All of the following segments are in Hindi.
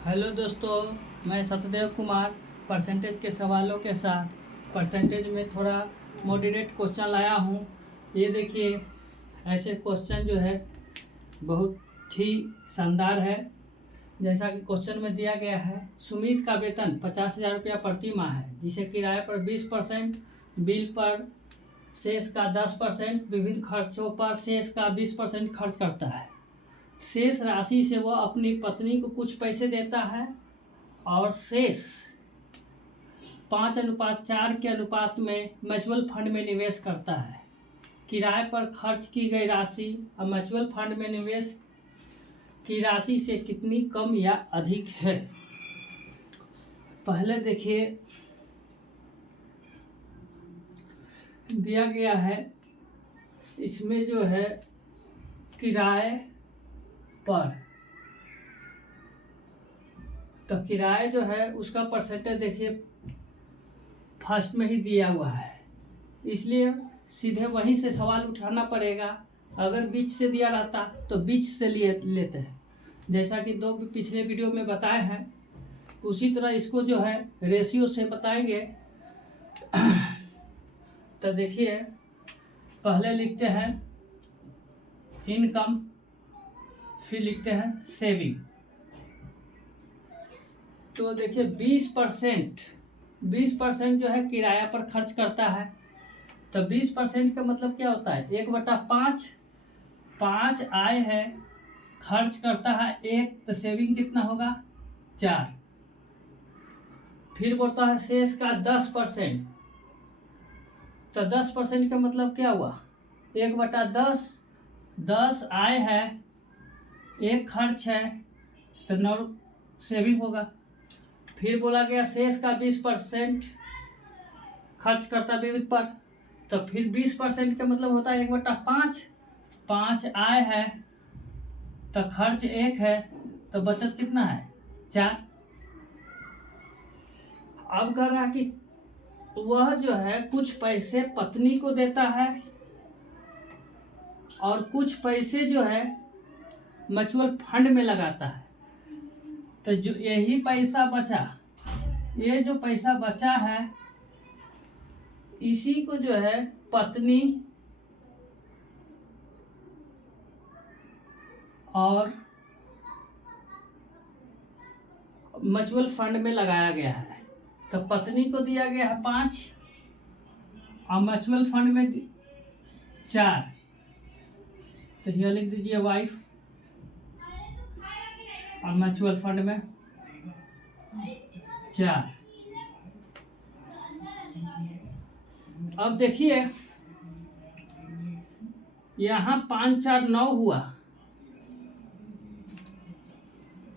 हेलो दोस्तों, मैं सत्यदेव कुमार परसेंटेज के सवालों के साथ परसेंटेज में थोड़ा मॉडरेट क्वेश्चन लाया हूँ। ये देखिए, ऐसे क्वेश्चन जो है बहुत ही शानदार है। जैसा कि क्वेश्चन में दिया गया है, सुमित का वेतन 50,000 रुपया प्रति माह है, जिसे किराए पर 20%, बिल पर शेष का 10%, विविध खर्चों पर शेष का 20% खर्च करता है। शेष राशि से वह अपनी पत्नी को कुछ पैसे देता है और शेष 5:4 के अनुपात में म्यूचुअल फंड में निवेश करता है। किराए पर खर्च की गई राशि और म्यूचुअल फंड में निवेश की राशि से कितनी कम या अधिक है। पहले देखिए, दिया गया है इसमें जो है किराए पर, तो किराए जो है उसका परसेंटेज देखिए फर्स्ट में ही दिया हुआ है, इसलिए सीधे वहीं से सवाल उठाना पड़ेगा। अगर बीच से दिया रहता तो बीच से लेते हैं, जैसा कि दो पिछले वीडियो में बताए हैं। उसी तरह इसको जो है रेशियो से बताएंगे। तो देखिए, पहले लिखते हैं इनकम, फिर लिखते हैं सेविंग। तो देखिए 20% जो है किराया पर खर्च करता है। तो 20% का मतलब क्या होता है? 1/5। 5 आय है, खर्च करता है 1, तो सेविंग कितना होगा? 4। फिर बोलता है शेष का 10%। तो 10% का मतलब क्या हुआ? 1/10। 10 आय है, 1 खर्च है, तो 9 सेविंग होगा। फिर बोला गया शेष का 20% खर्च करता विविध पर। तो फिर 20% का मतलब होता है 1/5। 5 आय है, तो खर्च 1 है, तो बचत कितना है? 4। अब कह रहा है कि वह जो है कुछ पैसे पत्नी को देता है और कुछ पैसे जो है म्यूचुअल फंड में लगाता है। तो जो यही पैसा बचा, ये जो पैसा बचा है, इसी को जो है पत्नी और म्यूचुअल फंड में लगाया गया है। तो पत्नी को दिया गया है 5 और म्यूचुअल फंड में 4। तो यह लिख दीजिए वाइफ, और म्यूचुअल फंड में 4। अब देखिए, यहाँ 5, 4, 9 हुआ।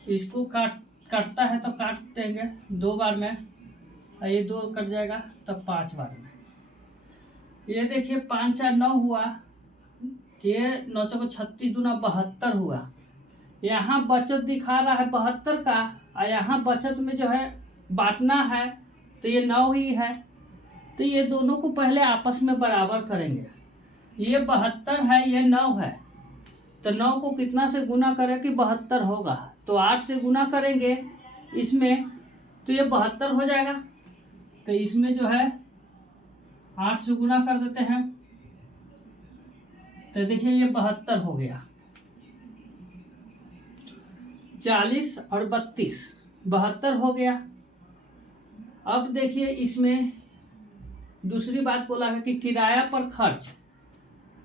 इसको काटता है तो काट देंगे 2 बार में, और ये 2 कट जाएगा तब 5 बार में। ये देखिए 5, 4, 9 हुआ। ये 9 चौको 36 दूना 72 हुआ। यहाँ बचत दिखा रहा है 72 का, और यहाँ बचत में जो है बांटना है, तो ये 9 ही है। तो ये दोनों को पहले आपस में बराबर करेंगे। ये 72 है, ये 9 है, तो 9 को कितना से गुना करें कि 72 होगा? तो 8 से गुना करेंगे इसमें, तो ये 72 हो जाएगा। तो इसमें जो है 8 से गुना कर देते हैं, तो देखिए ये 72 हो गया। 40 और 32, 72 हो गया। अब देखिए इसमें दूसरी बात बोला है कि किराया पर खर्च।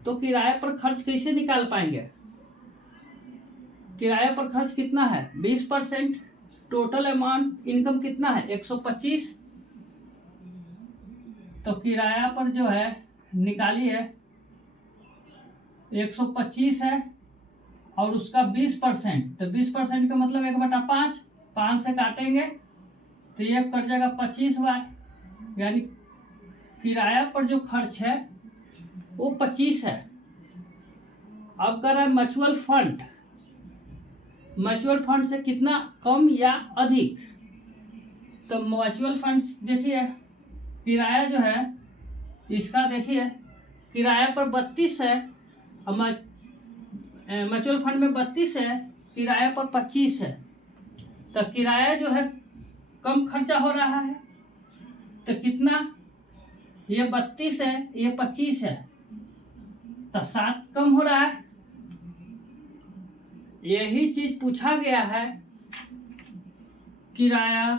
तो किराया पर खर्च कैसे निकाल पाएंगे? किराया पर खर्च कितना है? 20%। टोटल अमाउंट इनकम कितना है? 125। तो किराया पर जो है निकालिए 125 है, और उसका 20%। तो 20% का मतलब 1/5। 5 से काटेंगे तो ये कट जाएगा 25 बार, यानी किराया पर जो खर्च है वो 25 है। अब कर रहा है म्यूचुअल फंड। म्यूचुअल फंड से कितना कम या अधिक? तो म्यूचुअल फंड देखिए, किराया जो है इसका देखिए किराया पर 32 है, और म्यूचुअल फंड में 32 है, किराया पर 25 है। तो किराया जो है कम खर्चा हो रहा है, तो कितना, ये 32 है, ये 25 है, तो 7 कम हो रहा है। यही चीज पूछा गया है, किराया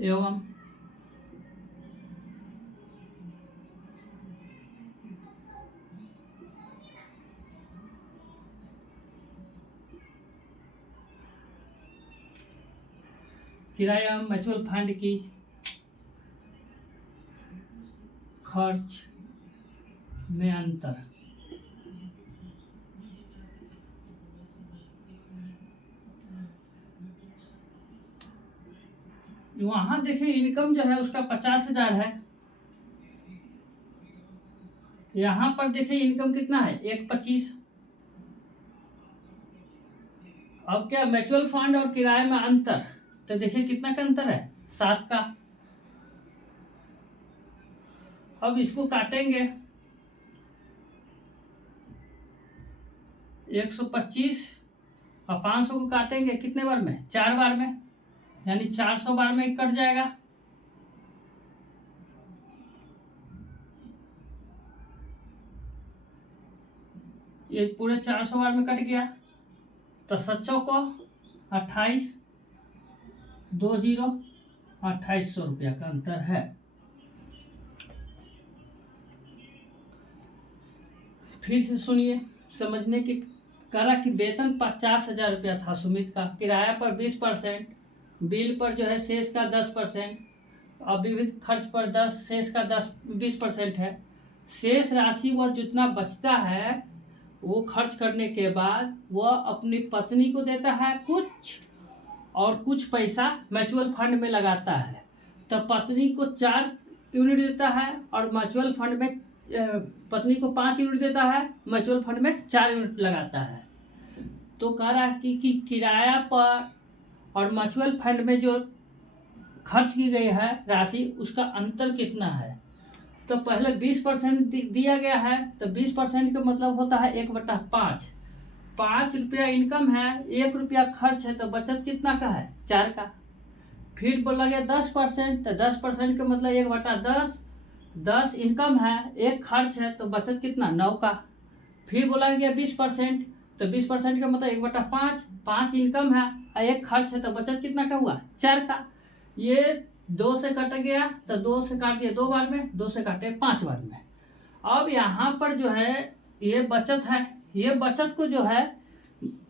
एवं किराया म्यूचुअल फंड की खर्च में अंतर। वहां देखिए इनकम जो है उसका 50,000 है, यहां पर देखिए इनकम कितना है, 1,25। अब क्या म्यूचुअल फंड और किराए में अंतर, तो देखिए कितना का अंतर है, 7 का। अब इसको काटेंगे, 125 और 500 को काटेंगे कितने बार में, 4 बार में, यानी 400 बार में कट जाएगा। ये पूरे 400 बार में कट गया, तो 700 को 28, 20 2800 रुपया का अंतर है। फिर से सुनिए, समझने की करा कि वेतन 50,000 रुपया था सुमित का, किराया पर 20%, बिल पर जो है शेष का 10%, और विविध खर्च पर 10, शेष का 20% है। शेष राशि वह जितना बचता है वो खर्च करने के बाद वह अपनी पत्नी को देता है कुछ, और कुछ पैसा म्यूचुअल फंड में लगाता है। तो पत्नी को 4 यूनिट देता है, और म्यूचुअल फंड में पत्नी को 5 यूनिट देता है, म्यूचुअल फंड में 4 यूनिट लगाता है। तो कह रहा है कि किराया पर और म्यूचुअल फंड में जो खर्च की गई है राशि उसका अंतर कितना है। तो पहले 20% दिया गया है, तो 20% का मतलब होता है 1/5। 5 रुपया इनकम है, 1 रुपया खर्च है, तो बचत कितना का है, 4 का। फिर बोला गया 10%, तो 10% का मतलब 1/10, 10 इनकम है, 1 खर्च है, तो बचत कितना, 9 का। फिर बोला गया 20%, तो 20% का मतलब 1/5, 5 इनकम है और 1 खर्च है, तो बचत कितना का हुआ, 4 का। ये 2 से कट गया, तो 2 से काट दिया 2 बार में, 2 से काटे 5 बार में। अब यहाँ पर जो है ये बचत है, ये बचत को जो है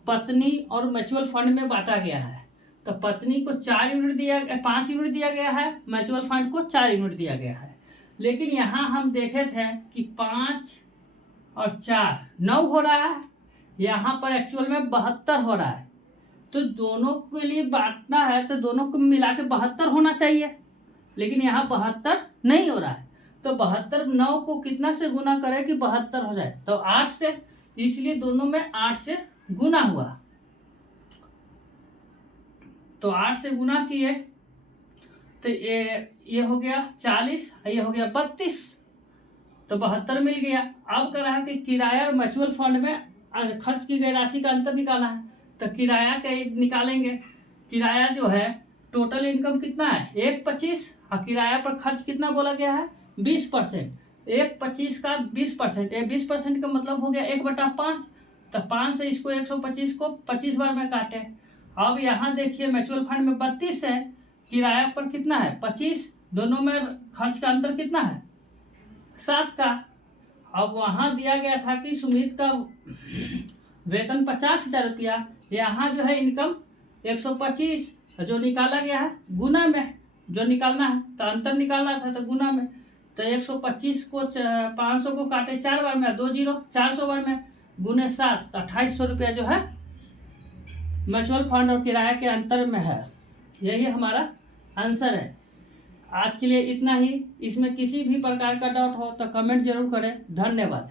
पत्नी और म्यूचुअल फंड में बांटा गया है। तो पत्नी को 4 यूनिट दिया, 5 यूनिट दिया गया है, म्यूचुअल फंड को 4 यूनिट दिया गया है। लेकिन यहाँ हम देखे थे कि 5 और 4 9 हो रहा है, यहाँ पर एक्चुअल में 72 हो रहा है। तो दोनों के लिए बांटना है तो दोनों को मिला के 72 होना चाहिए, लेकिन यहाँ 72 नहीं हो रहा है। तो 72 9 को कितना से गुना करें कि 72 हो जाए, तो 8 से, इसलिए दोनों में 8 से गुना हुआ। तो 8 से गुना किए तो ये हो गया 40, ये हो गया 32, तो 72 मिल गया। अब कह रहा है कि किराया और म्यूचुअल फंड में खर्च की गई राशि का अंतर निकालना है। तो किराया का निकालेंगे, किराया जो है टोटल इनकम कितना है 1,25, और किराया पर खर्च कितना बोला गया है 20%। 1,25 का 20%, ये 20% का मतलब हो गया 1/5। तो 5 से इसको 125 को 25 बार में काटे। अब यहाँ देखिए म्यूचुअल फंड में 32 है, किराया पर कितना है 25, दोनों में खर्च का अंतर कितना है 7 का। अब वहाँ दिया गया था कि सुमित का वेतन 50,000 रुपया, यहाँ जो है इनकम 125, जो निकाला गया है गुना में, जो निकालना है तो अंतर निकालना था तो गुना में। तो 125 को 500 को काटे 4 बार में, 20 400 बार में गुने 7, तो 2800 रुपया जो है म्यूचुअल फंड और किराया के अंतर में है। यही हमारा आंसर है। आज के लिए इतना ही। इसमें किसी भी प्रकार का डाउट हो तो कमेंट जरूर करें। धन्यवाद।